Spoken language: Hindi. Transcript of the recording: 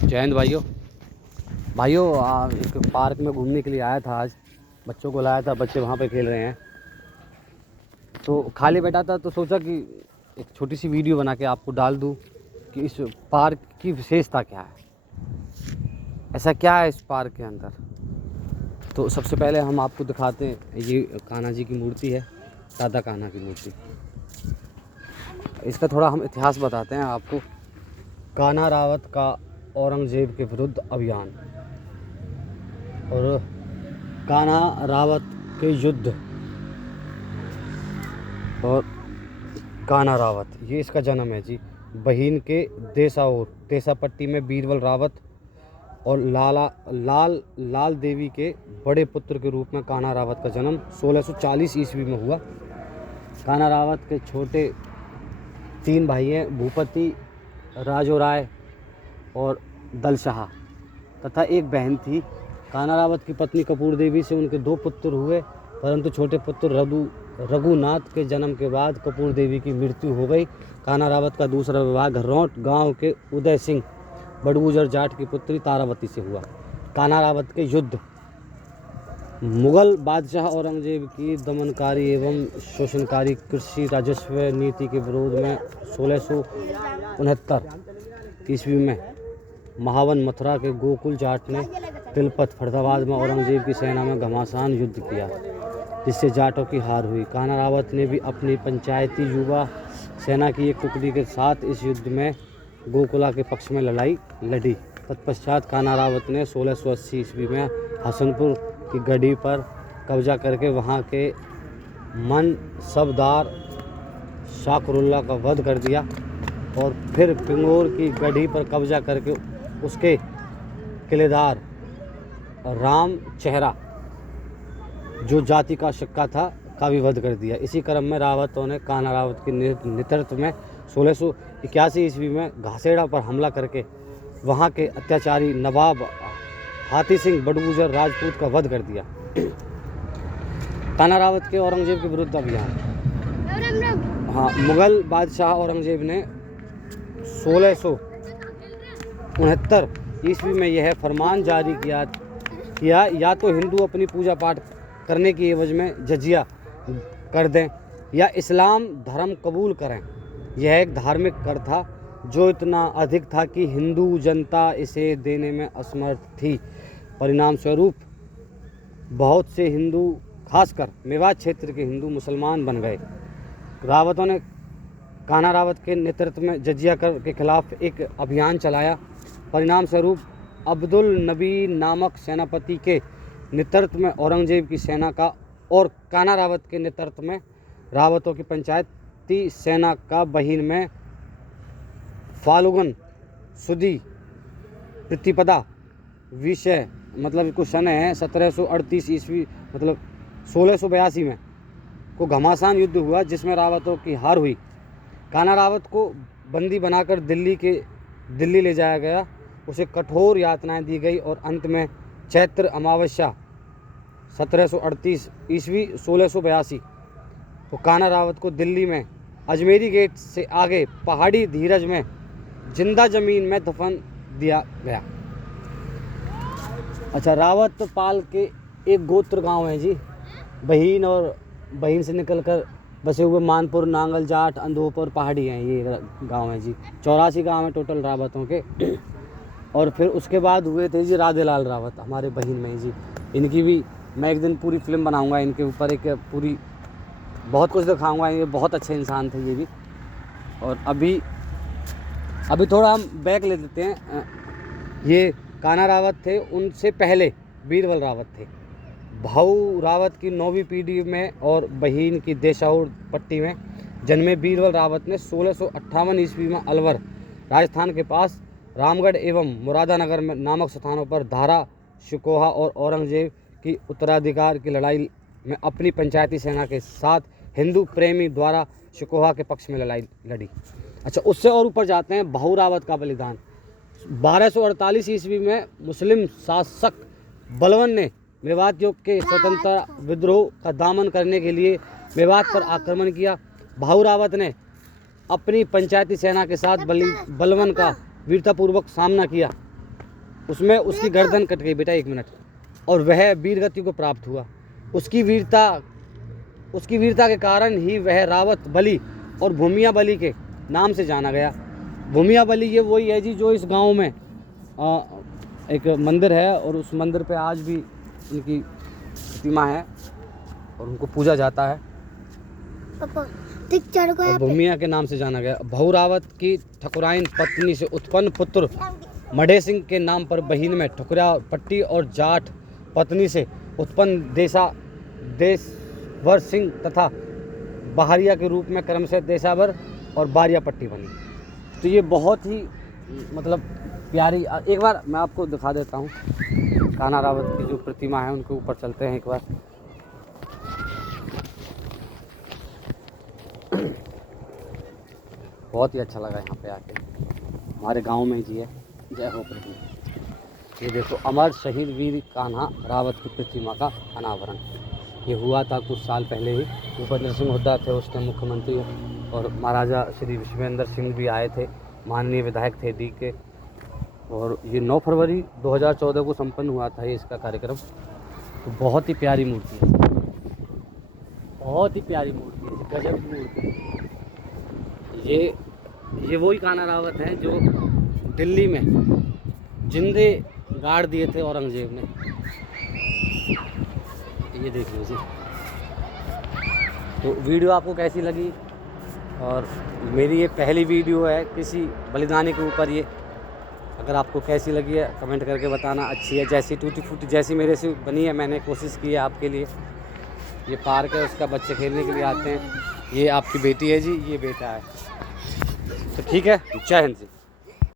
जय हिंद भाइयों। एक पार्क में घूमने के लिए आया था आज। बच्चों को लाया था, बच्चे वहाँ पे खेल रहे हैं। तो खाली बैठा था तो सोचा कि एक छोटी सी वीडियो बना के आपको डाल दूँ कि इस पार्क की विशेषता क्या है, ऐसा क्या है इस पार्क के अंदर। तो सबसे पहले हम आपको दिखाते हैं, ये कान्हा जी की मूर्ति है, राधा कान्हा की मूर्ति। इसका थोड़ा हम इतिहास बताते हैं आपको। कान्हा रावत का औरंगजेब के विरुद्ध अभियान और कान्हा रावत के युद्ध और कान्हा रावत, ये इसका जन्म है जी। बहीन के देसाउर तेसापट्टी में बीरबल रावत और लाल देवी के बड़े पुत्र के रूप में कान्हा रावत का जन्म 1640 ईस्वी में हुआ। कान्हा रावत के छोटे 3 भाई हैं, भूपति, राजोराय और दलशाह, तथा एक बहन थी। कान्हा रावत की पत्नी कपूर देवी से उनके 2 पुत्र हुए, परंतु छोटे पुत्र रघुनाथ के जन्म के बाद कपूर देवी की मृत्यु हो गई। कान्हा रावत का दूसरा विवाह घरौंट गांव के उदय सिंह बड़गुजर जाट की पुत्री तारावती से हुआ। कान्हा रावत के युद्ध मुगल बादशाह औरंगजेब की दमनकारी एवं शोषणकारी कृषि राजस्व नीति के विरोध में 1669 ईस्वी में महावन मथुरा के गोकुल जाट ने तिलपत फरीदाबाद में औरंगजेब की सेना में घमासान युद्ध किया, जिससे जाटों की हार हुई। कान्हा रावत ने भी अपनी पंचायती युवा सेना की एक टुकड़ी के साथ इस युद्ध में गोकुला के पक्ष में लड़ाई लड़ी। तत्पश्चात कान्हा रावत ने 1680 ईस्वी में हसनपुर की गढ़ी पर कब्जा करके वहां के मनसबदार शाकरुल्ला का वध कर दिया और फिर पिंगौर की गढ़ी पर कब्जा करके उसके किलेदार राम चेहरा, जो जाति का शक्का था, का भी वध कर दिया। इसी क्रम में रावतों ने कान्हा रावत के नेतृत्व में 1681 ईस्वी में घासेड़ा पर हमला करके वहां के अत्याचारी नवाब हाथी सिंह बड़गुजर राजपूत का वध कर दिया। कान्हा रावत के औरंगजेब के विरुद्ध अभियान। मुगल बादशाह औरंगजेब ने 1669 ईस्वी में यह फरमान जारी किया या तो हिंदू अपनी पूजा पाठ करने की एवज में जजिया कर दें या इस्लाम धर्म कबूल करें। यह एक धार्मिक कर था जो इतना अधिक था कि हिंदू जनता इसे देने में असमर्थ थी। परिणाम स्वरूप बहुत से हिंदू, खासकर मेवात क्षेत्र के हिंदू, मुसलमान बन गए। रावतों ने कान्हा रावत के नेतृत्व में जजिया कर के खिलाफ एक अभियान चलाया। परिणाम स्वरूप अब्दुल नबी नामक सेनापति के नेतृत्व में औरंगजेब की सेना का और कान्हा रावत के नेतृत्व में रावतों की पंचायती सेना का बहीन में फाल्गुन सुदी प्रतिपदा विषय मतलब कुछ सन है 1738 ईस्वी मतलब 1682 में को घमासान युद्ध हुआ, जिसमें रावतों की हार हुई। कान्हा रावत को बंदी बनाकर दिल्ली ले जाया गया। उसे कठोर यातनाएं दी गई और अंत में चैत्र अमावस्या 1738 ईस्वी 1682 को कान्हा रावत को दिल्ली में अजमेरी गेट से आगे पहाड़ी धीरज में जिंदा जमीन में दफन दिया गया। अच्छा, रावत पाल के एक गोत्र गांव है जी। बहीन से निकलकर बसे हुए मानपुर, नांगल, जाट, अंधोपुर पहाड़ी हैं, ये गांव है जी। 84 गांव है टोटल रावतों के। और फिर उसके बाद हुए थे जी राधेलाल रावत, हमारे बहीन में जी। इनकी भी मैं एक दिन पूरी फिल्म बनाऊंगा, इनके ऊपर एक पूरी बहुत कुछ दिखाऊंगा। ये बहुत अच्छे इंसान थे ये भी। और अभी थोड़ा हम बैक ले देते हैं। ये कान्हा रावत थे, उनसे पहले बीरबल रावत थे। भाऊ रावत की 9वीं पीढ़ी में और बहीन की देसाउर पट्टी में जन्मे बीरबल रावत ने 1658 ईस्वी में अलवर राजस्थान के पास रामगढ़ एवं मुरादानगर में नामक स्थानों पर धारा, शिकोहा और औरंगजेब की उत्तराधिकार की लड़ाई में अपनी पंचायती सेना के साथ हिंदू प्रेमी द्वारा शिकोहा के पक्ष में लड़ाई लड़ी। अच्छा, उससे और ऊपर जाते हैं। भाऊ रावत का बलिदान 1248 ईस्वी में मुस्लिम शासक बलवन ने मेवातियों के स्वतंत्रता विद्रोह का दमन करने के लिए मेवात पर आक्रमण किया। भाऊ रावत ने अपनी पंचायती सेना के साथ बलवन का वीरतापूर्वक सामना किया उसमें उसकी गर्दन कट गई बेटा, 1 मिनट, और वह वीरगति को प्राप्त हुआ। उसकी वीरता के कारण ही वह रावत बलि और भूमिया बलि के नाम से जाना गया। भूमिया बलि ये वही है जी जो इस गांव में एक मंदिर है, और उस मंदिर पे आज भी उनकी प्रतिमा है और उनको पूजा जाता है। और भूमिया के नाम से जाना गया। बहुरावत की ठकुराइन पत्नी से उत्पन्न पुत्र मढ़े सिंह के नाम पर बहीन में ठकुरा पट्टी और जाट पत्नी से उत्पन्न देशवर सिंह तथा बहारिया के रूप में क्रमशः देशावर और बारिया पट्टी बनी। तो ये बहुत ही मतलब प्यारी, एक बार मैं आपको दिखा देता हूँ कान्हा रावत की जो प्रतिमा है, उनके ऊपर चलते हैं एक बार। बहुत ही अच्छा लगा यहाँ पे आके, हमारे गांव में जी है। जय हो प्रभु। ये देखो अमर शहीद वीर कान्हा रावत की प्रतिमा का अनावरण ये हुआ था कुछ साल पहले ही। भूपेंद्र सिंह हुड्डा थे उस टाइम मुख्यमंत्री, और महाराजा श्री विश्वेंद्र सिंह भी आए थे, माननीय विधायक थे डी के। और ये 9 फरवरी 2014 को संपन्न हुआ था ये इसका कार्यक्रम। तो बहुत ही प्यारी मूर्ति है, बहुत ही प्यारी मूर्ति है, गजब की मूर्ति है। ये वही कान्हा रावत है जो दिल्ली में जिंदे गाड़ दिए थे औरंगजेब ने। ये देख लीजिए। तो वीडियो आपको कैसी लगी, और मेरी ये पहली वीडियो है किसी बलिदानी के ऊपर। ये अगर आपको कैसी लगी है कमेंट करके बताना। अच्छी है, जैसी टूटी फूटी जैसी मेरे से बनी है, मैंने कोशिश की है आपके लिए। ये पार्क है, उसका बच्चे खेलने के लिए आते हैं। ये आपकी बेटी है जी, ये बेटा है। तो ठीक है, जय हिंद जी।